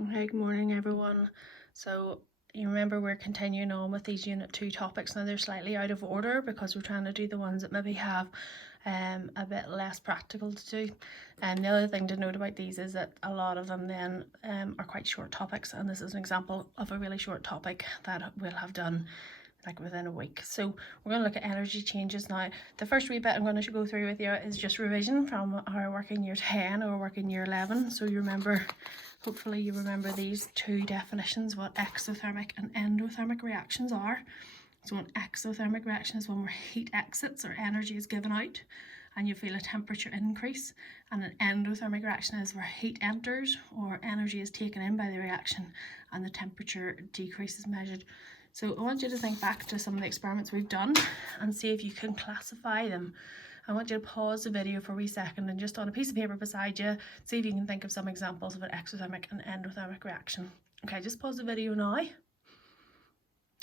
Okay, good morning everyone. So you remember we're continuing on with these Unit 2 topics. Now they're slightly out of order because we're trying to do the ones that maybe have a bit less practical to do. And the other thing to note about these is that a lot of them then are quite short topics, and this is an example of a really short topic that we'll have done like within a week. So we're going to look at energy changes now. The first wee bit I'm going to go through with you is just revision from our work in year 10 or work in year 11. So you remember, hopefully you remember these two definitions, what exothermic and endothermic reactions are. So an exothermic reaction is one where heat exits or energy is given out and you feel a temperature increase, and an endothermic reaction is where heat enters or energy is taken in by the reaction and the temperature decrease is measured. So I want you to think back to some of the experiments we've done and see if you can classify them. I want you to pause the video for a wee second and just on a piece of paper beside you, see if you can think of some examples of an exothermic and endothermic reaction. Okay, just pause the video now.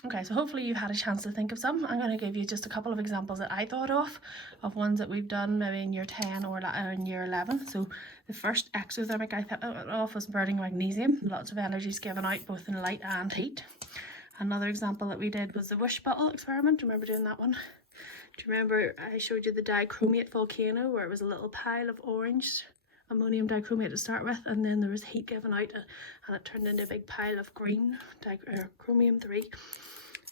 Okay, so hopefully you've had a chance to think of some. I'm going to give you just a couple of examples that I thought of ones that we've done maybe in year 10 or in year 11. So the first exothermic I thought of was burning magnesium. Lots of energy is given out both in light and heat. Another example that we did was the wish bottle experiment. Do you remember doing that one? Do you remember I showed you the dichromate volcano where it was a little pile of orange ammonium dichromate to start with, and then there was heat given out and it turned into a big pile of green chromium 3.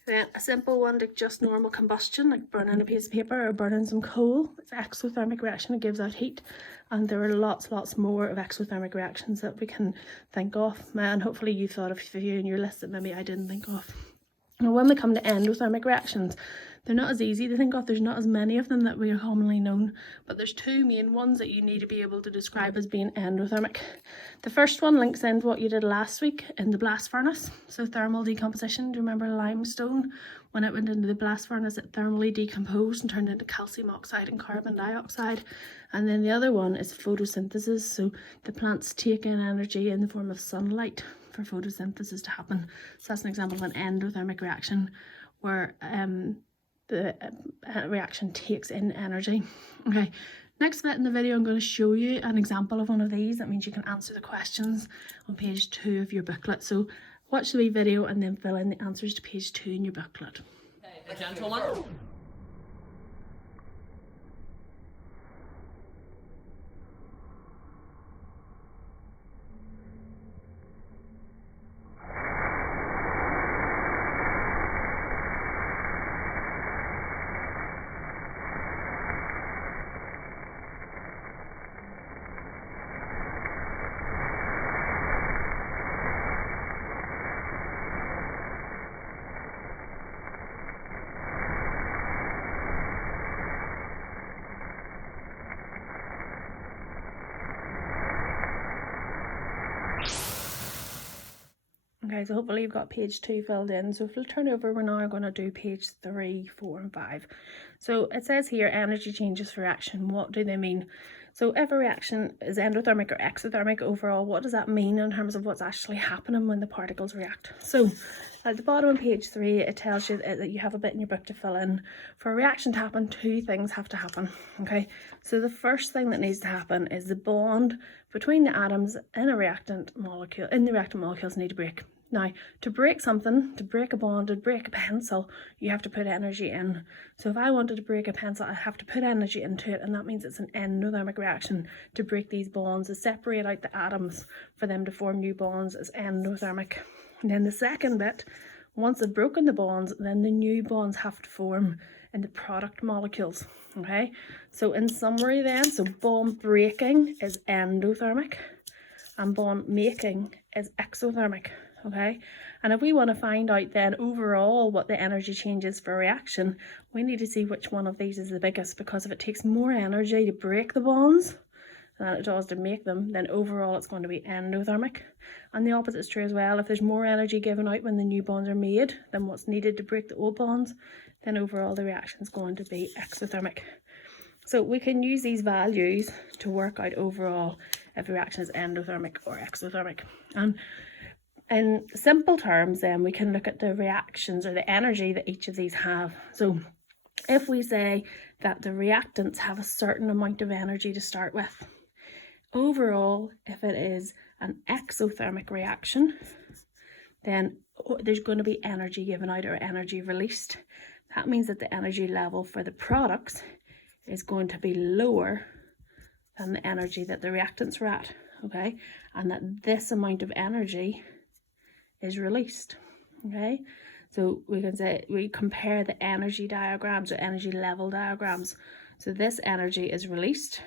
Then a simple one like just normal combustion, like burning a piece of paper or burning some coal. It's an exothermic reaction, it gives out heat. And there are lots more of exothermic reactions that we can think of. And hopefully you thought of a few in your list that maybe I didn't think of. Now when we come to endothermic reactions, they're not as easy to think of. There's not as many of them that we are commonly known, but there's two main ones that you need to be able to describe as being endothermic. The first one links into what you did last week in the blast furnace. So thermal decomposition. Do you remember limestone? When it went into the blast furnace, it thermally decomposed and turned into calcium oxide and carbon dioxide. And then the other one is photosynthesis. So the plants take in energy in the form of sunlight for photosynthesis to happen. So that's an example of an endothermic reaction where the reaction takes in energy. Okay, next bit in the video I'm going to show you an example of one of these. That means you can answer the questions on page 2 of your booklet. So watch the wee video and then fill in the answers to page 2 in your booklet. A gentleman. Okay, so hopefully you've got page 2 filled in. So if we'll turn over, we're now going to do page 3, 4 and 5. So it says here energy changes for reaction. What do they mean? So if a reaction is endothermic or exothermic overall, what does that mean in terms of what's actually happening when the particles react? So at the bottom of page 3, it tells you that you have a bit in your book to fill in. For a reaction to happen, two things have to happen. Okay, so the first thing that needs to happen is the bond between the atoms in the reactant molecules need to break. Now, to break something, to break a bond, to break a pencil, you have to put energy in. So if I wanted to break a pencil, I have to put energy into it, and that means it's an endothermic reaction to break these bonds, to separate out the atoms for them to form new bonds is endothermic. And then the second bit, once they've broken the bonds, then the new bonds have to form in the product molecules. Okay, so in summary then, so bond breaking is endothermic and bond making is exothermic. Okay, and if we want to find out then overall what the energy change is for a reaction, we need to see which one of these is the biggest, because if it takes more energy to break the bonds than it does to make them, then overall it's going to be endothermic. And the opposite is true as well. If there's more energy given out when the new bonds are made than what's needed to break the old bonds, then overall the reaction is going to be exothermic. So we can use these values to work out overall if the reaction is endothermic or exothermic. And in simple terms then we can look at the reactions or the energy that each of these have. So if we say that the reactants have a certain amount of energy to start with, overall if it is an exothermic reaction, then there's going to be energy given out or energy released. That means that the energy level for the products is going to be lower than the energy that the reactants were at, okay? And that this amount of energy is released, okay? So we can say, we compare the energy diagrams or energy level diagrams. So this energy is released,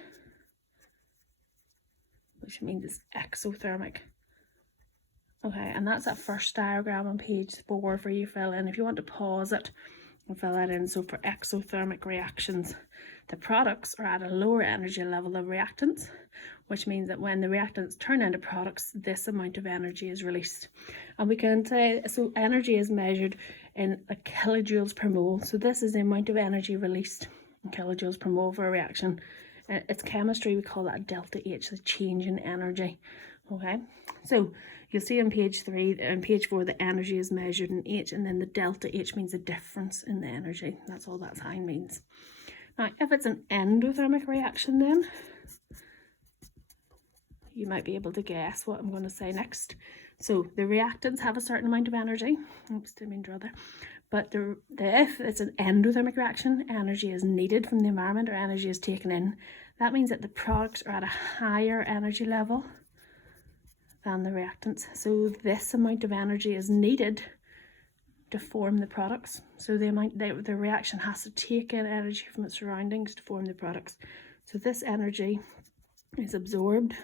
which means it's exothermic. Okay, and that's that first diagram on page 4 for you fill in. If you want to pause it and fill that in. So for exothermic reactions, the products are at a lower energy level than reactants, which means that when the reactants turn into products, this amount of energy is released. And we can say, so energy is measured in kilojoules per mole. So this is the amount of energy released in kilojoules per mole for a reaction. It's chemistry, we call that delta H, the change in energy. Okay, so you'll see on page 3 and page 4 the energy is measured in H, and then the delta H means the difference in the energy. That's all that sign means. Now, if it's an endothermic reaction, then you might be able to guess what I'm going to say next. So the reactants have a certain amount of energy. Oops, didn't mean to draw there. But if it's an endothermic reaction, energy is needed from the environment or energy is taken in. That means that the products are at a higher energy level than the reactants. So this amount of energy is needed to form the products. So the reaction has to take in energy from its surroundings to form the products. So this energy is absorbed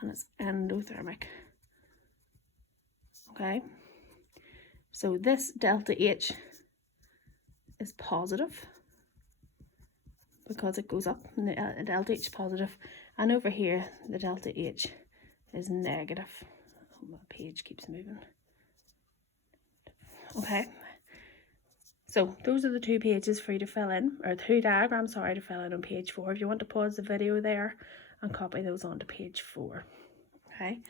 and it's endothermic. Okay, so this delta H is positive because it goes up, and the delta H is positive, and over here the delta H is negative. Oh, my page keeps moving. Okay, so those are the 2 pages for you to fill in, or 2 diagrams, sorry, to fill in on page 4. If you want to pause the video there and copy those onto page 4. Okay,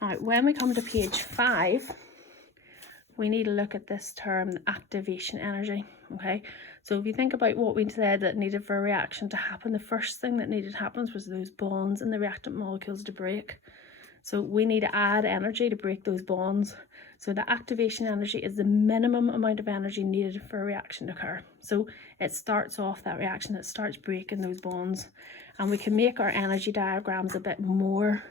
now when we come to page 5, we need to look at this term, activation energy. Okay, so if you think about what we said that needed for a reaction to happen, the first thing that needed to happen was those bonds in the reactant molecules to break. So we need to add energy to break those bonds. So the activation energy is the minimum amount of energy needed for a reaction to occur. So it starts off that reaction, it starts breaking those bonds. And we can make our energy diagrams a bit more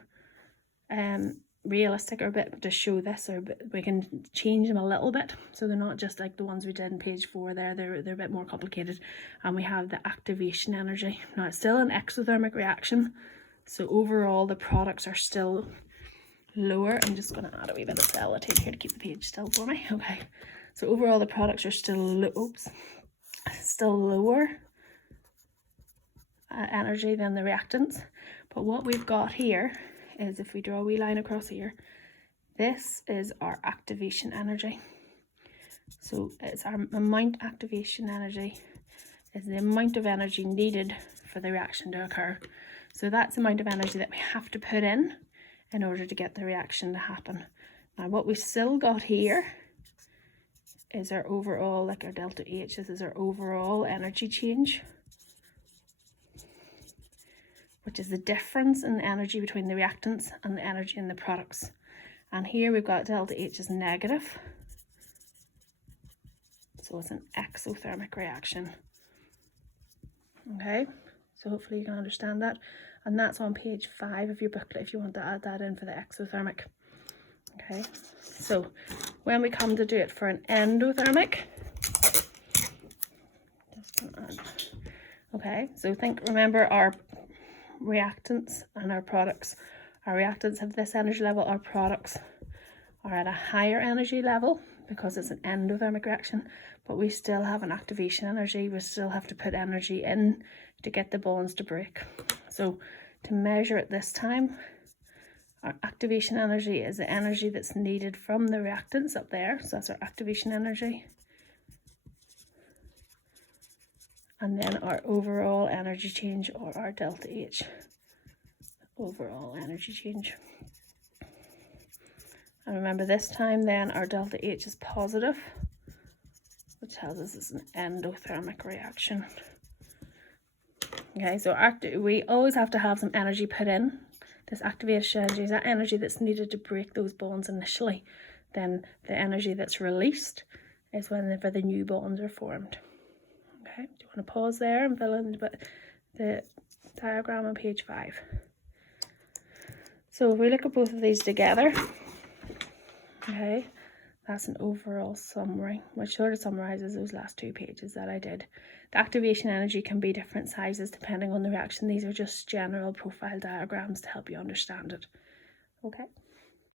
realistic, or a bit to show this, or we can change them a little bit so they're not just like the ones we did in page 4 there. They're a bit more complicated. And we have the activation energy. Now it's still an exothermic reaction, so overall the products are still lower. I'm just going to add a wee bit of sellotape here to keep the page still for me. Okay, so overall the products are still lower energy than the reactants. But what we've got here is, if we draw a wee line across here, this is our activation energy. So it's our activation energy is the amount of energy needed for the reaction to occur. So that's the amount of energy that we have to put in order to get the reaction to happen. Now what we've still got here is our overall, like our delta H, this is our overall energy change, which is the difference in the energy between the reactants and the energy in the products. And here we've got delta H is negative, so it's an exothermic reaction. Okay, so hopefully you can understand that. And that's on page 5 of your booklet if you want to add that in for the exothermic. Okay, so when we come to do it for an endothermic, okay, so remember our reactants and our products. Our reactants have this energy level, our products are at a higher energy level because it's an endothermic reaction, but we still have an activation energy. We still have to put energy in to get the bonds to break. So to measure it this time, our activation energy is the energy that's needed from the reactants up there, so that's our activation energy. And then our overall energy change, or our delta H, overall energy change. And remember this time then our delta H is positive, which tells us it's an endothermic reaction. Okay, so we always have to have some energy put in This activation energy is that energy that's needed to break those bonds initially. Then the energy that's released is whenever the new bonds are formed. Okay, do you want to pause there and fill in the diagram on page 5? So if we look at both of these together, okay, that's an overall summary, which sort of summarizes those last 2 pages that I did. The activation energy can be different sizes depending on the reaction. These are just general profile diagrams to help you understand it. Okay.